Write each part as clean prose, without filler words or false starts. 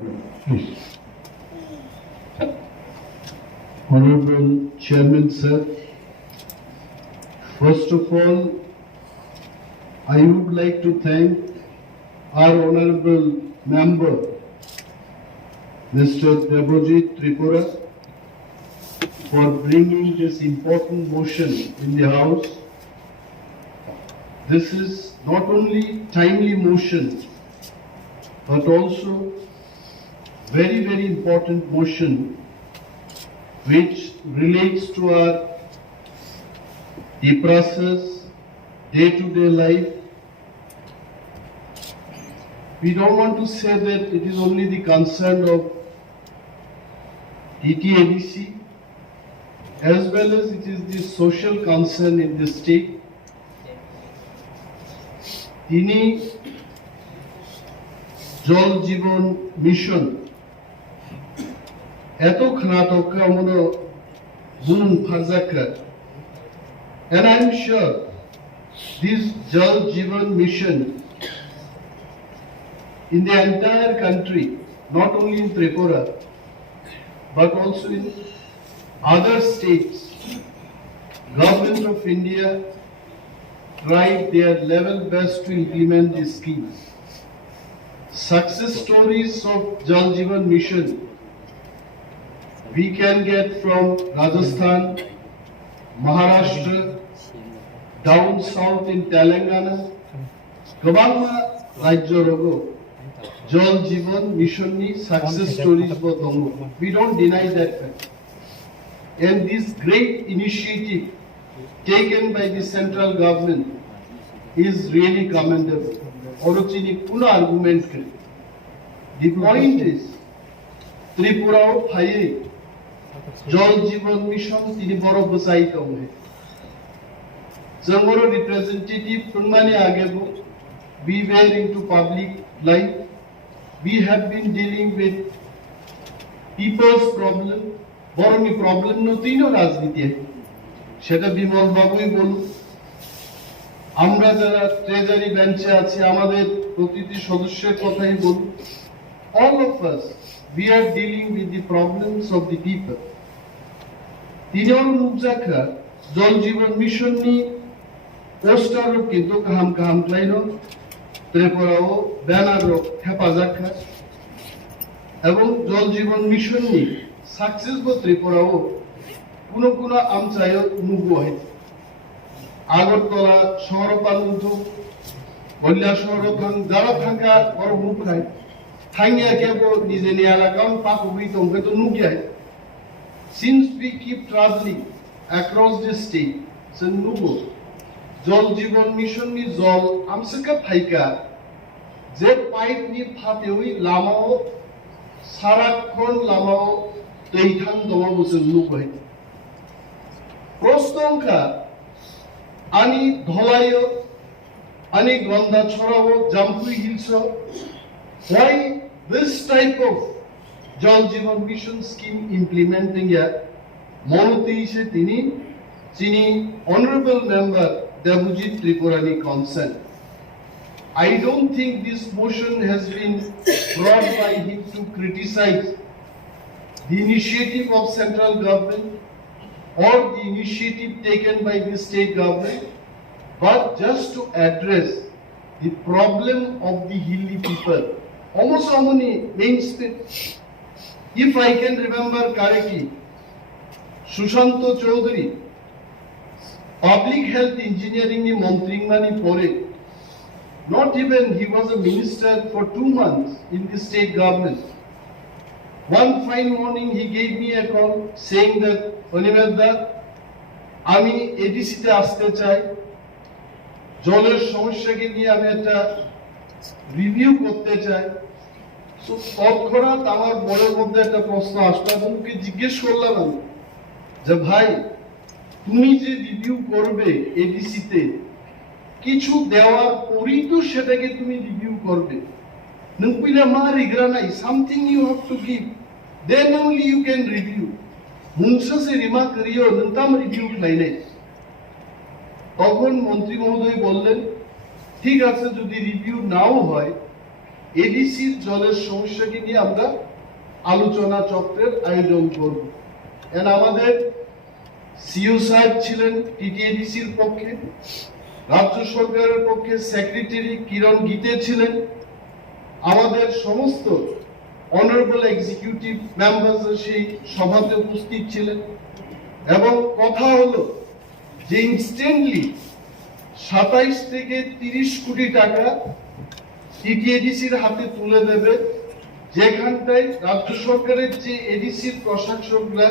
Please. Honorable Chairman, sir, first of all, I would like to thank our honorable member, Mr. Debojit Tripura, for bringing this important motion in the House. This is not only timely motion, but also very, very important motion which relates to our process, day-to-day life. We don't want to say that it is only the concern of TTADC, as well as it is the social concern in the state. তিনি জল জীবন mission এত খানাতক আমরা বুন ফাজাকার, and I am sure this Jal Jeevan mission in the entire country, not only in Tripura but also in other states, Government of India tried their level best to implement this scheme. Success stories of Jal Jeevan mission we can get from Rajasthan, Maharashtra, down south in Telangana, Gabanga Rajyorogo, Jal Jeevan mission ni success stories bo dongo. We don't deny that fact. And this great initiative taken by the central government is really commendable. Orochini kuna argument kare. The point is, Tripura o phaye Jal Jeevan mission tini boro basai kaune. Zangoro representative punmani agebo, we were into public life. We have been dealing with people's problem. Boroni problem no tino rajniti hai. সেটা বিমল বাবুই বলুন, আমরা যারা treasury বেঞ্চে আছি আমাদের প্রতিটি সদস্যের কথাই বলুন, all of us we are dealing with the problems of the people. তিনিও নুবজাখা জল জীবন মিশন নি পোস্টারও কিন্তু কাহাম কাহাম ক্লাইনো ত্রিপুরাও ব্যানারও হেফাজাখা এবং জল জীবন মিশন নি সাকসেস বো ত্রিপুরাও কোনো কোনো আমচায় নুগো হয় আগরতলা শহর পানুথু বল্লা শহর থাং যারা থাকা বড় মুখ খায় থাঙ্গিয়া কেবো নিজে নিয়ে এলাকাও পাকুবি তোমকে তো নুকিয়ায় since we keep traveling across the state so nugo জল জীবন মিশন নি জল আমসকা থাইকা যে পাইপ নি ফাতে ওই লামাও সারাক্ষণ লামাও তৈথাং দমা বসে নুগো হয় প্রস্তংকা আনি ধলায়ো আনি গন্ধা ছড়াবো Jampui hills why this type of Jal Jeevan mission scheme implementing ya মনতে এসে তিনি honorable member Debojit Tripurani concern. I don't think this motion has been brought by him to criticize the initiative of central government or the initiative taken by the state government, but just to address the problem of the hilly people. Almost how many mainstream? If I can remember correctly, Sushanto Chaudhary, public health engineering ni montring mani pore, not even he was a minister for 2 months in the state government. One fine morning he gave me a call saying that Onimelda, আমি এডিসিতে আসতে চাই, জলের সমস্যাকে নিয়ে আমি একটা review করতে চাই। তো তৎক্ষণাৎ আমার মনের মধ্যে একটা প্রশ্ন আসলো এবং ওকে জিজ্ঞেস করলাম আমি যে ভাই তুমি যে রিভিউ করবে এডিসিতে কিছু দেওয়ার পরেই তো সেটাকে তুমি রিভিউ করবে, নং কইলা মা রিগ্রা নাই, something you have to give, then only you can review. মুনসা সে রিমা করিও নন্তাম রিভিউ লাইলে। তখন মন্ত্রী মহোদয় বললেন ঠিক আছে যদি রিভিউ নাও হয় এডিসির জলের সমস্যাকে নিয়ে আমরা আলোচনা চক্রের আয়োজন করব। আমাদের সিও সাহেব ছিলেন টিটিএডিসির পক্ষে, রাজ্য সরকারের পক্ষে সেক্রেটারি কিরণ গীতে ছিলেন, আমাদের সমস্ত অনারেবল এক্সিকিউটিভ মেম্বার্স সেই সভাতে উপস্থিত ছিলেন। এবং কথা হলো যে ইনস্ট্যান্টলি 27 থেকে 30 কোটি টাকা টিটিএডিসির হাতে তুলে দেবে, যেখানটায় রাজ্য সরকারের যে এডিসির প্রশাসকরা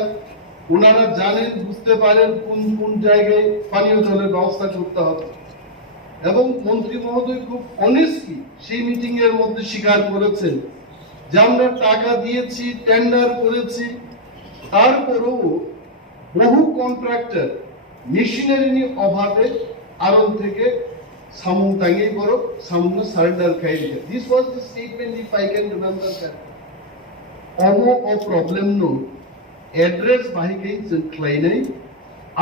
ওনারা জানেন, বুঝতে পারেন কোন কোন জায়গায় পানীয় জলের ব্যবস্থা করতে হবে। এবং মন্ত্রী মহোদয় খুব অনেস্টলি সেই মিটিং এর মধ্যে স্বীকার করেছেন যে আমরা টাকা দিয়েছি, টেন্ডার করেছি, তারপরেও বহু কন্ট্রাক্টর মেশিনারি অভাবে আরন থেকে সামুং তাঙ্গেই বড় সামুং সারেন্ডার খাইছে। This was the statement if I can remember that. অমো ও প্রবলেম নো এড্রেস বাহিকে ক্লাইনাই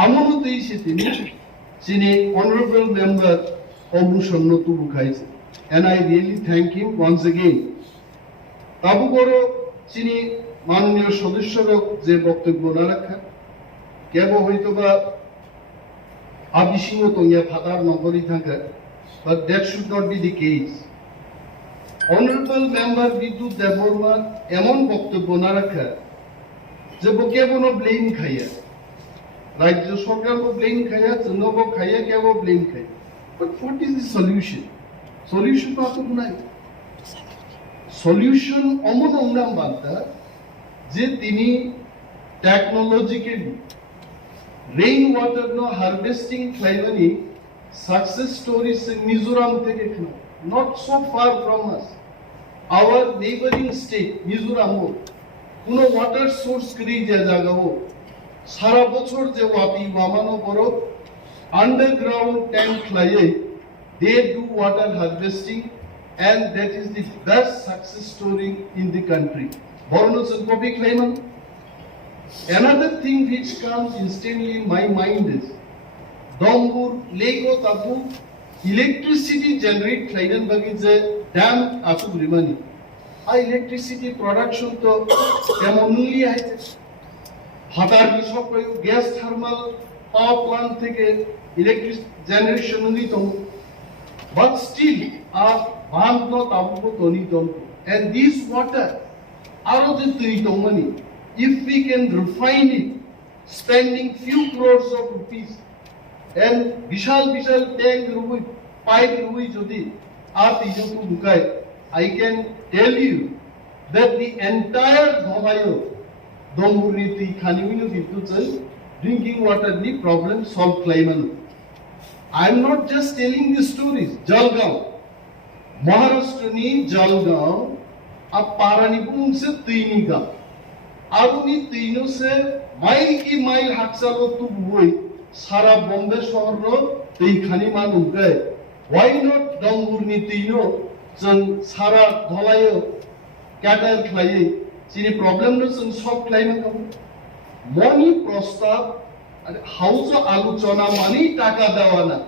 আমনো তেইছে তিনি অনারেবল মেম্বার অমুসন্ন তুবু খাইছে। and I really thank him once again. তাবু বড় তিনি মাননীয় সদস্যরক যে বক্তব্য না রাখা কেবল হয়তোবা আবিসিংহ তৈয়া ফাদার নগরী থাকা, but that should not be the case. Honourable member বিদ্যুৎ দেববর্মা এমন বক্তব্য না রাখা যে কেবল ব্লেম খাইয়া রাজ্য সরকার ব্লেম খাইয়া চন্দ্র খাইয়া কেবল ব্লেম খাইয়া। But what is the solution? Solution তো আসলে নাই। সলিউশন অমন অঙ্গাম বার্তা যে তিনি টেকনোলজিক্যালি রেইন ওয়াটার নো হারভেস্টিং ক্লাইমানি সাকসেস স্টোরিজ মিজোরাম থেকে not so far from us, our neighbouring state মিজোরামও কোনো ওয়াটার সোর্স করি যে জায়গাও সারা বছর যে ওয়াপি মামানো বড় underground tank laye, they do water harvesting, and that is the best success story in the country. Bornos and Kopi Clayman. Another thing which comes instantly in my mind is Dongur, Lego, Tapu, electricity generate Clayman Bagidze dam Asu Grimani. Electricity production to Yamonuli Hatar Bishop, gas thermal power plant থেকে electric generation নিত, but still are banned not out of and this water are the money. If we can refine it, spending few crores of rupees and bishal tank rubi pipe rubi jodi are tijoku bukai, I can tell you that the entire Dholayo Donguriti Khanimino Bituchal drinking water the problem solved Clayman. I am not just telling the stories. Jalgaon, Maharashtra ni Jalgaon, ab Paranipum se Tini gaon. Abuni Tino se mile ki mile haksalo tu boi. Sara Bombay শহর tei khani man ugai. Why not Dongur ni Tino? Jang sara dholayo katar khlaye. Chini problem no jang solve Clayman kamu. মনি প্রস্তাব হাউজে আলোচনা মানেই টাকা দেওয়া না,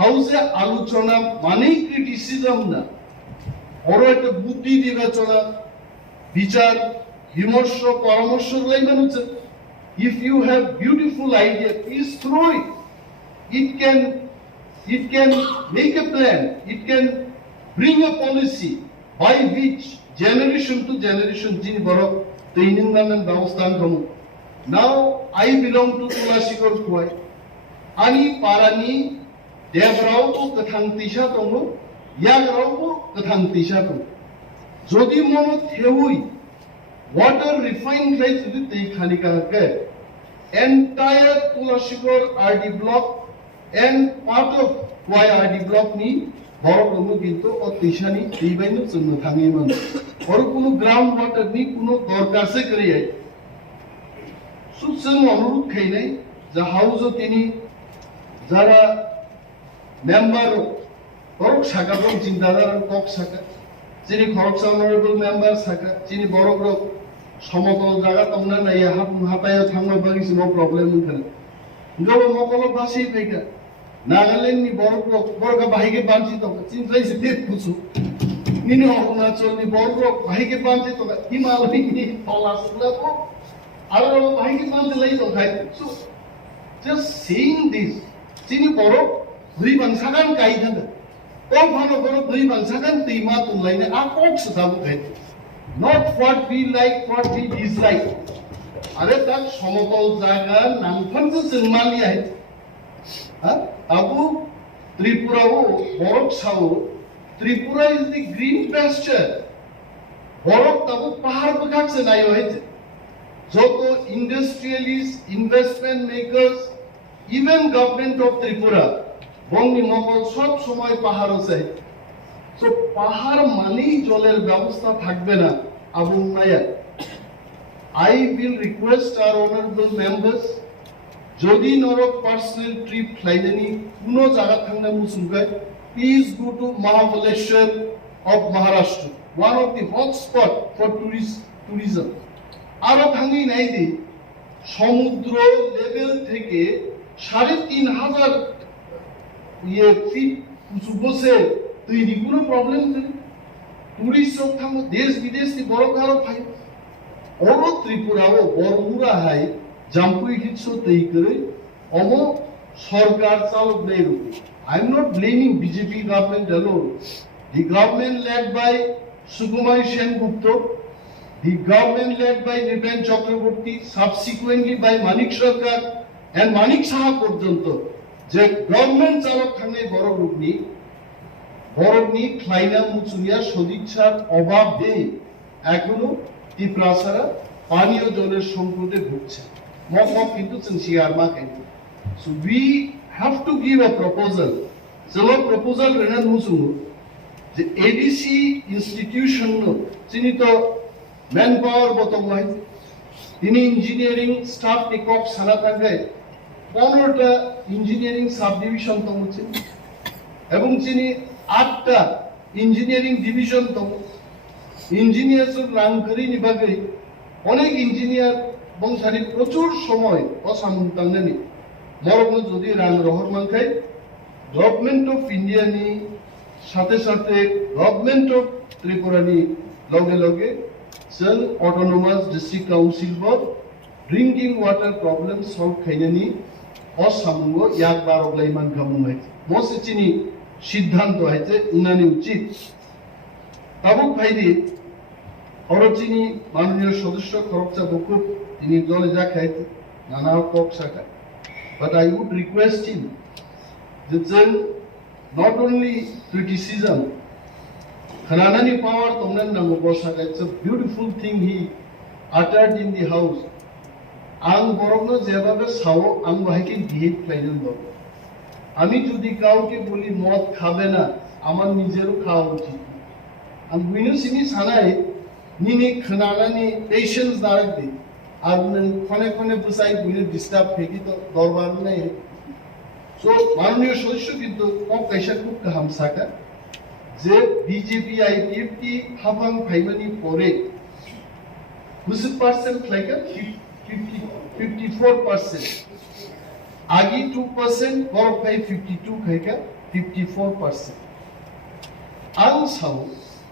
হাউজে আলোচনা মানেই ক্রিটিসিজম না, বড় একটা বুদ্ধি বিবেচনা বিচার বিমর্শ পরামর্শ লাইন হচ্ছে। If you have beautiful idea please throw it, it can make a plan, it can bring a policy by which generation to generation যিনি বড় ট্রেনিং নামের ব্যবস্থা করুন। Now I belong to Tulashikor Kuai. Ani Parani Devrao Kathang Tisha Tongo, Yagrao Kathang Tisha Tongo. Jodi Mono Theui, water refined rice with the Khanika. Entire Tulashikor RD block and part of Kuai RD block ni Borokono Ginto or Tishani, Tibanu Sunuthangiman. Or Kuno groundwater ni Kuno Dorkase Kriya. সুতরাং অনুরোধ খাই নাই যে হাউজও তিনি যারা member করক শাখা এবং চিন্তাধারা কক শাখা যিনি খরচ অনারেবল মেম্বার শাখা যিনি বড় বড় সমতল জায়গা তোমরা নাই হাতায় থামনা বাগিছে নো প্রবলেম ওখানে গব মকল বাসি পেকা নাগাল্যান্ড নি বড় বড় বাহিকে বাঞ্চিত চিন্তাইছে পেট পুছু নিনি অরুণাচল নি বড় ভাইকে বাঁধে তো হিমালয় নি তলাসগুলা তো আর ভাইকে বাঁধে লাই তো খাই সো জাস্ট সেইং দিস চিনি বড় দুই বাংসাগান গাই থাকে ও ভালো বড় দুই বাংসাগান दैमा তুলাইনে আ কক সাবু খাই not what we like what we dislike আরে তার সমতল জায়গা নামফানকে जों मालिया আবু ত্রিপুরাও বরফ ছাও Tripura is the green pasture বরফ তাবু পাহাড় বগাছে নাই হয়েছে যত industrialist investment makers even government of Tripura বঙ্গি মহল সব সময় পাহাড় আছে তো পাহাড় মানেই জলের ব্যবস্থা থাকবে না Abu নায়া I will request our honorable members যদি নরক পার্সোনাল ট্রিপ লাইনানি কোনো জায়গা থাকলে মুসুমগাই please go to Mahabaleshwar of Maharashtra one of the hot spot for tourism আরো থাঙ্গি নাই দি সমুদ্র লেভেল থেকে ৩,৫০০ ফিট উঁচু বসে তৈরি কোনো প্রবলেম নেই টুরিস্ট সব থাকো দেশ বিদেশ দি বড় কারো ফাই অর ত্রিপুরাও বড়মুরা হাই জাম্পুই হিটসো তৈ করে অম সরকার চালক নেই রূপে I am not blaming BJP government alone. The government led by Sukumar Sengupta, the government led by Nipen Chakraborty, subsequently by Manik Sarkar and Manik Saha porjonto যে গভর্নমেন্ট চালক থাকলে বরগ্নি ক্লাইনা মুচুনিয়া সদিচ্ছার অভাব নেই এখনো ত্রিপুরাসারা পানীয় জলের সংকটে ভুগছে কিন্তু সিনসিয়ার মা কিন্তু so we have to give a proposal চলো প্রপোজাল রেনান মুচু যে এডিসি ইনস্টিটিউশন যিনি তো ম্যান পাওয়ার বতম হয় তিনি ইঞ্জিনিয়ারিং স্টাফ নিকক সানা থাকবে 15টা ইঞ্জিনিয়ারিং সাব ডিভিশন তমছে এবং তিনি 8টা ইঞ্জিনিয়ারিং ডিভিশন তম ইঞ্জিনিয়ার্স রান করি নিবাগে অনেক ইঞ্জিনিয়ার বংশারি প্রচুর সময় অসামন্তাঙ্গনি মরগ্ন যদি রান রহর মানখাই গভর্নমেন্ট অফ ইন্ডিয়া নি সাথে সাথে গভর্নমেন্ট অফ ত্রিপুরা নি লগে লগে जों অটোনোমাস ডিস্ট্রিক্ট কাউন্সিল বর ড্রিঙ্কিং ওয়াটার প্রবলেম সলভ খাইনানি অসামঙ্গ একবার অগ্লাইমান গামুমাই মসিচিনি সিদ্ধান্ত হয়েছে উনানি উচিত তাবুক ভাইদি অরচিনি মাননীয় সদস্য খরচা বকুব তিনি দলে যা খাইতে নানা কক শাখা but I would request him যে जों not only criticism Khananani power tomnan nango bosaka it's a beautiful thing he uttered in the house ang borogno jebabe sao ang bahike behave kailen do আমি যদি কাউকে বলি মদ খাবে না আমার নিজেরও খাওয়া উচিত আমি বুঝিনো সিনি সানাই নিনি খানানানি পেশেন্স দাঁড়াতে আর ক্ষণে ক্ষণে বসাই বুঝে ডিস্টার্ব ফেকি তো দরবার নেই সো মাননীয় সদস্য কিন্তু কম কাইসা খুব কাহাম সাকা যে বিজেপি আইপিএফটি হাফাং ফাইমানি পরে 50% খাইকা 54% আগে 2% বড় খাই 52 খাইকা 54% আং সাউ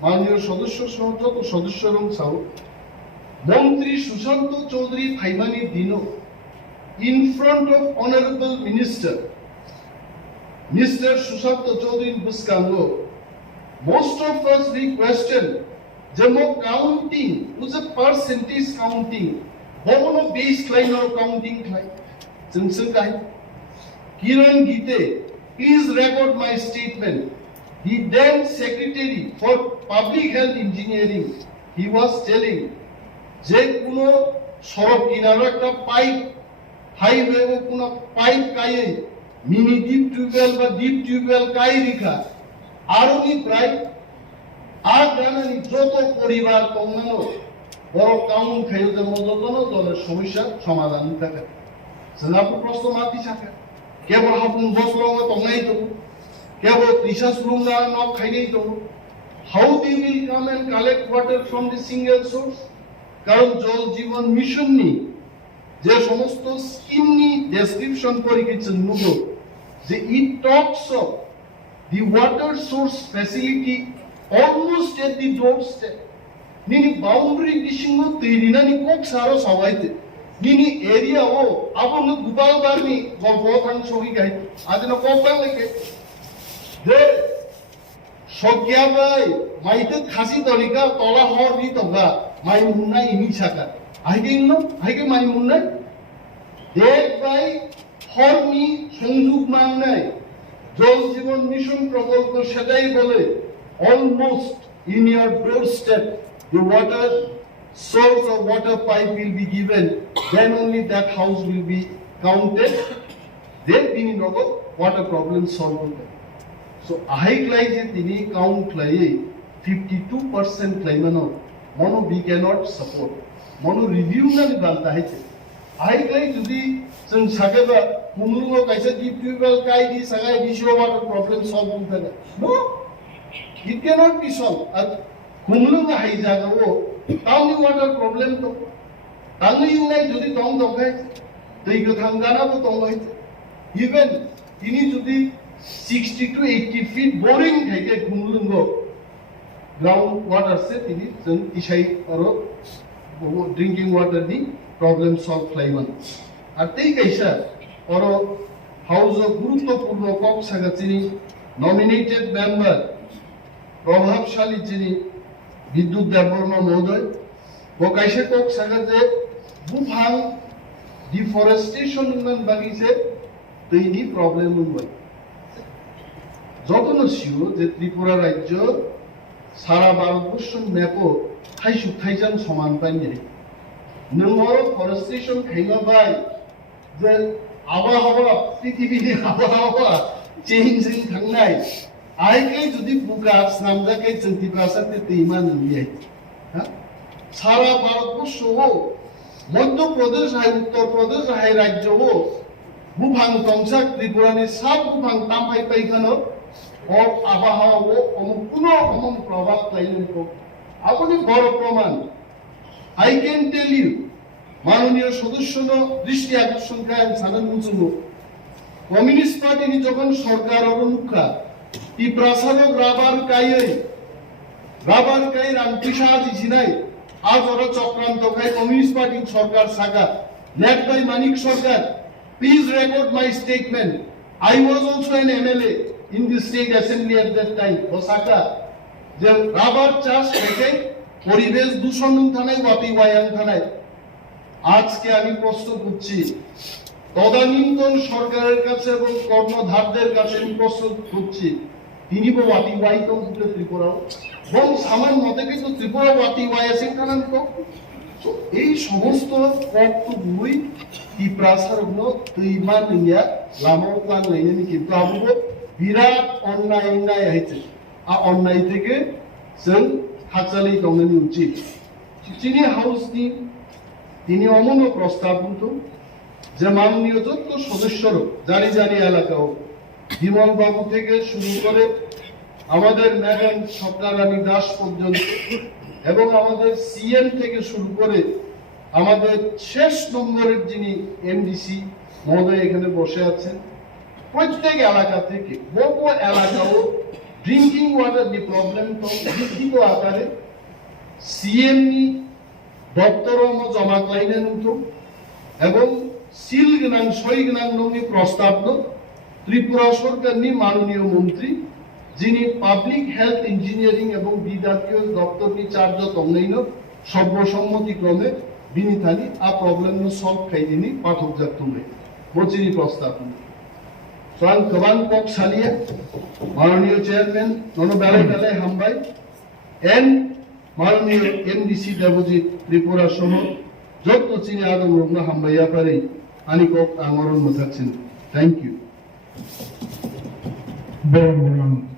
মাননীয় সদস্য সংসদ ও সদস্য রং সাউ মন্ত্রী সুশান্ত চৌধুরী ফাইমানি দিনো in front of honorable minister Mr. Sushant Chaudhary Buskango, most of us we question Jamo counting, who's a percentage counting, Bono baseline or counting like Simsilkai. Kiran Gite, please record my statement. The then Secretary for Public Health Engineering, he was telling, Je Kuno Sorok Kinaraka pipe, highway Kuno pipe Kaye. Mini deep tubewell বা deep tubewell কাই রেখা আরো কি প্রায় আর জানানি যত পরিবার কমনানো বড় কাউন খাইও যে মদতন জলের সমস্যা সমাধান থাকে সেনাপু প্রশ্ন মাতি থাকে কেবল হাপুন বসলং তংনাই তো কেবল রিসার্চ রুম না নক খাইনেই তো how they will come and collect water from the single source কারণ জল জীবন মিশন নি যে সমস্ত স্কিম নি ডেসক্রিপশন করে কিছু নুগো যে it talks of the water source facility almost at the doorstep. Nini boundary dishingo tirina ni kok saro sawaite. Nini area o abang gubal barni golpotan shogi gai. Adina kopang leke. De shogya bai maite khasi tolika tola hor ni toga mai munna ini saka. Aige mai munna. Dek bai hor ni songjug mangnai. Jal Jeevan Mission প্রকল্প সেটাই বলে almost in your doorstep the water source of water pipe will be given, then only that house will be counted, then tini nogo water problem solve hobe. So I like je tini count lai 52% lai mano mono we cannot support mono review na ni balta hai I like jodi जों साकेबा कुमरुङो कायसा deep well kai di sagai di show water problem solve होता no it cannot be solved at कुमरुङो हाइ जागाओ town water problem तो town युङै जदि दङ दङै दै गोथां गानाबो दङै even तिनी जदि 60 to 80 feet boring थाइके कुमरुङो ground water से तिनी जों इसाइ अरो drinking water नि problem solve खालामन আর তেই কাইসা অর হাউস গুরুত্বপূর্ণ কক সাগা চিনি নমিনেটেড মেম্বার প্রভাবশালী চিনি বিদ্যুৎ দেববর্মা মহোদয় ও কাইসা কক সাগা যে বুফাং ডিফরেস্টেশন উন্নয়ন বাগিছে তৈনি প্রবলেম উন্নয় যতন সিও যে ত্রিপুরা রাজ্য সারা ভারতবর্ষ ম্যাপও থাইসু থাইজান সমান পাইনি নমর ফরেস্টেশন খাইবা বাই যে আবহাওয়া পৃথিবীর আবহাওয়া চেঞ্জিং থাকনাই আইকে যদি বুকাস নামদাকে চিন্তি প্রাসাতে তেইমান নিয়ে হ্যাঁ সারা ভারতবর্ষ ও মধ্যপ্রদেশ হাই উত্তরপ্রদেশ হাই রাজ্য ও বুফাং তংসাক ত্রিপুরানি সাত বুফাং তামপাই পাইখানো ও আবহাওয়া ও কোনো রকম প্রভাব লাইলেন আপনি বড় প্রমাণ I can tell you মাননীয় সদস্য দৃষ্টি আকর্ষণ করেন সাধারণ মুচুম কমিউনিস্ট পার্টি নি যখন সরকার অরুণুখা ই প্রাসাদক রাবার কাই রামকৃষ্ণ আজি ছিনাই আজ ওরা চক্রান্ত খাই communist party Sarkar Saka led by Manik Sarkar please record my statement I was also an MLA in the state assembly at that time Osaka যে রাবার চাষ থেকে পরিবেশ দূষণ থানায় বাতি ওয়ায়াং থানায় আজকে আমি প্রশ্ন করছি তদানীন্তন সরকারের কাছে এবং কর্ণধারদের কাছে আমি প্রশ্ন করছি তিনি বাতি ওয়াই তো ত্রিপুরা এবং সামান্য মতে কিন্তু ত্রিপুরা বাতি ওয়াই আছেন কারণ তো এই সমস্ত কর্তব্যই ত্রিপ্রাসার তৈমান নিয়া লামাও প্লান লাইনে কিন্তু আবু বিরাট অন্যায় হয়েছে আর অন্যায় থেকে जों হাতচালি দংনি উচিত চিনি হাউসনি তিনি অমন প্রস্তাব কিন্তু যে মাননীয় যত সদস্যর জানি এলাকাও বিমল বাবু থেকে শুরু করে আমাদের ম্যাডাম স্বপ্নারানী দাস পর্যন্ত এবং আমাদের সিএম থেকে শুরু করে আমাদের শেষ নম্বরের যিনি এমডিসি মহোদয় এখানে বসে আছেন প্রত্যেক এলাকা থেকে বহু এলাকাও ড্রিঙ্কিং ওয়াটার নি প্রবলেম তো লিখিত আকারে সিএম নি দপ্তর জমা ক্লাইনে নুতো এবং সিল গনাং সই গনাং ননি প্রস্তাব ত্রিপুরা সরকারনি মাননীয় মন্ত্রী যিনি পাবলিক হেলথ ইঞ্জিনিয়ারিং এবং বিদ্যাতীয় দপ্তরনি চার্জ তমনাইন সর্বসম্মতিক্রমে বিনিথানি আ প্রবলেম সলভ খাইদিনি পাঠক জাতুমে বচিনি প্রস্তাব সোয়ান কবান কক সালিয়া মাননীয় চেয়ারম্যান নন বেলায় হামবাই এন মাননীয় এমডিসি দেবজিৎ ত্রিপুরা সহ যত চিনি আদম রুগ্ন হামবাইয়া পারে আনি কক আমরণ মথাচ্ছেন থ্যাংক ইউ